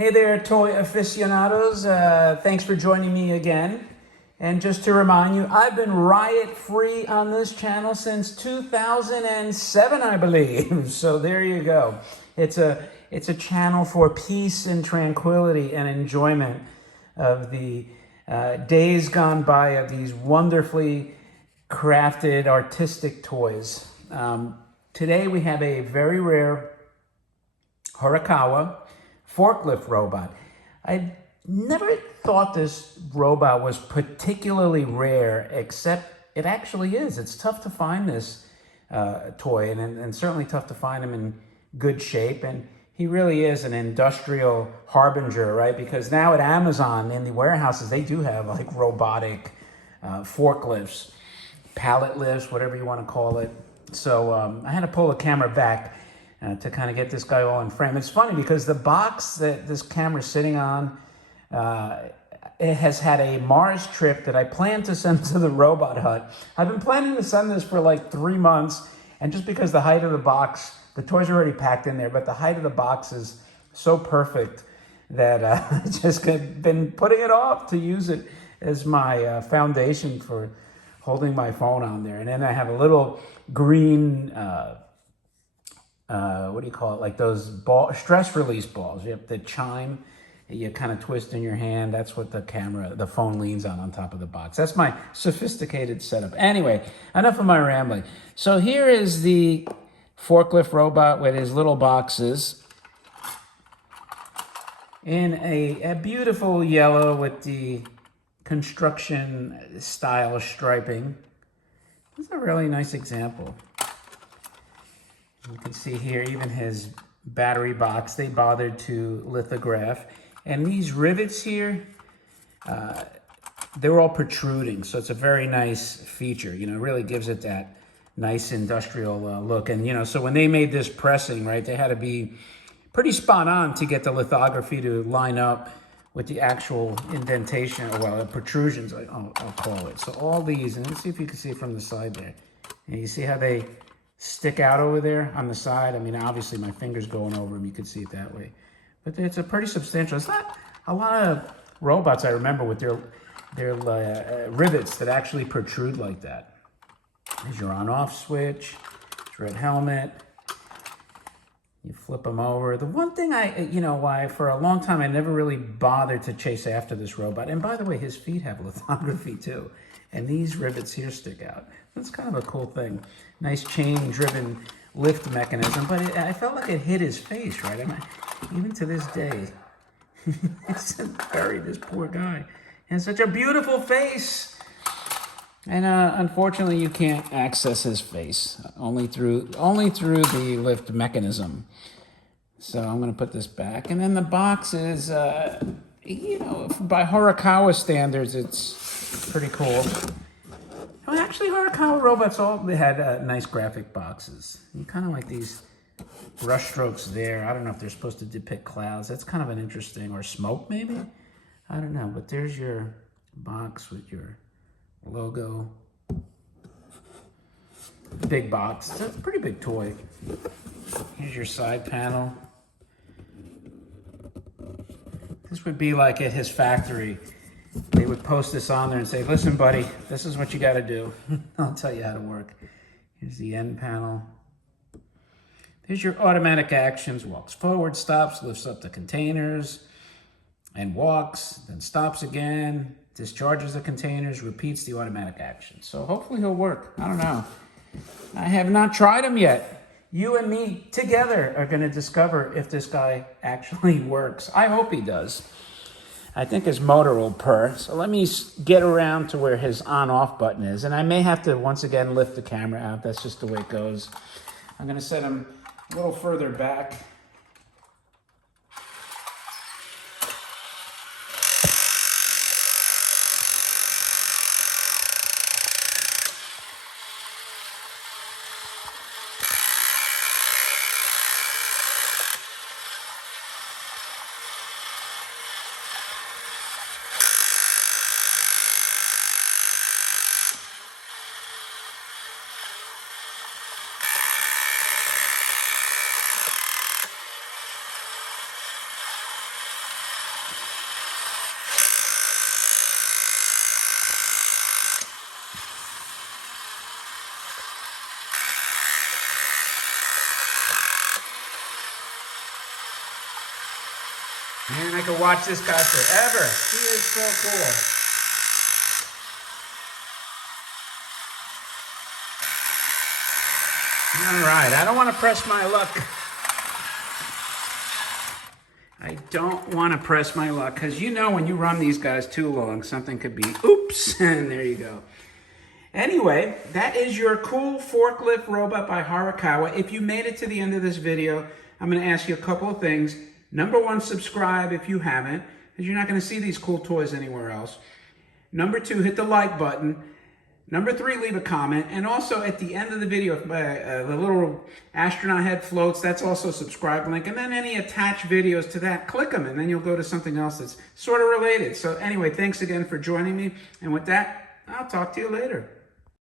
Hey there, toy aficionados. Thanks for joining me again. And just to remind you, I've been riot-free on this channel since 2007, I believe. So there you go. It's a channel for peace and tranquility and enjoyment of the days gone by of these wonderfully crafted artistic toys. Today we have a very rare Horikawa Forklift Robot. I never thought this robot was particularly rare, except it actually is. It's tough to find this toy, and certainly tough to find him in good shape. And he really is an industrial harbinger, right? Because now at Amazon, in the warehouses, they do have like robotic forklifts, pallet lifts, whatever you want to call it. So I had to pull the camera back to kind of get this guy all in frame. It's funny because the box that this camera's sitting on, it has had a Mars trip that I plan to send to the robot hut. I've been planning to send this for like 3 months, and just because the height of the box, the toys are already packed in there, but the height of the box is so perfect that I've just been putting it off to use it as my foundation for holding my phone on there. And then I have a little green what do you call it? Like those stress release balls. You have the chime that you kind of twist in your hand. That's what the phone leans on top of the box. That's my sophisticated setup. Anyway, enough of my rambling. So here is the forklift robot with his little boxes in a beautiful yellow with the construction style striping. This is a really nice example. You can see here, even his battery box, they bothered to lithograph. And these rivets here, they're all protruding. So it's a very nice feature. You know, it really gives it that nice industrial look. And, you know, so when they made this pressing, right, they had to be pretty spot on to get the lithography to line up with the actual indentation, or well, protrusions, I'll call it. So all these, and let's see if you can see it from the side there. And you see how they stick out over there on the side. I mean, obviously my finger's going over them. You could see it that way. But it's a pretty substantial. It's not a lot of robots I remember with their rivets that actually protrude like that. There's your on-off switch. It's red helmet. You flip them over. The one thing why for a long time I never really bothered to chase after this robot. And by the way, his feet have lithography too. And these rivets here stick out. That's kind of a cool thing. Nice chain-driven lift mechanism, but I felt like it hit his face, right? I mean, even to this day, it's buried, this poor guy. And such a beautiful face. And unfortunately, you can't access his face, only through the lift mechanism. So I'm going to put this back. And then the box is, by Horikawa standards, it's pretty cool. Well, actually, Horikawa robots all had nice graphic boxes. You kind of like these brush strokes there. I don't know if they're supposed to depict clouds. That's kind of an interesting, or smoke maybe? I don't know, but there's your box with your logo. Big box. It's a pretty big toy. Here's your side panel. This would be like at his factory. They would post this on there and say, listen, buddy, this is what you got to do. I'll tell you how to work. Here's the end panel. There's your automatic actions. Walks forward, stops, lifts up the containers, and walks, then stops again, discharges the containers, repeats the automatic action. So hopefully he'll work. I don't know. I have not tried him yet. You and me together are going to discover if this guy actually works. I hope he does. I think his motor will purr. So let me get around to where his on-off button is. And I may have to, once again, lift the camera out. That's just the way it goes. I'm going to set him a little further back. Man, I could watch this guy forever. He is so cool. All right, I don't want to press my luck. I don't want to press my luck because you know when you run these guys too long, something could be, oops, and there you go. Anyway, that is your cool forklift robot by Horikawa. If you made it to the end of this video, I'm going to ask you a couple of things. Number one, subscribe if you haven't, because you're not going to see these cool toys anywhere else. Number two, hit the like button. Number three, leave a comment. And also at the end of the video, if the little astronaut head floats, that's also a subscribe link. And then any attached videos to that, click them, and then you'll go to something else that's sort of related. So anyway, thanks again for joining me. And with that, I'll talk to you later.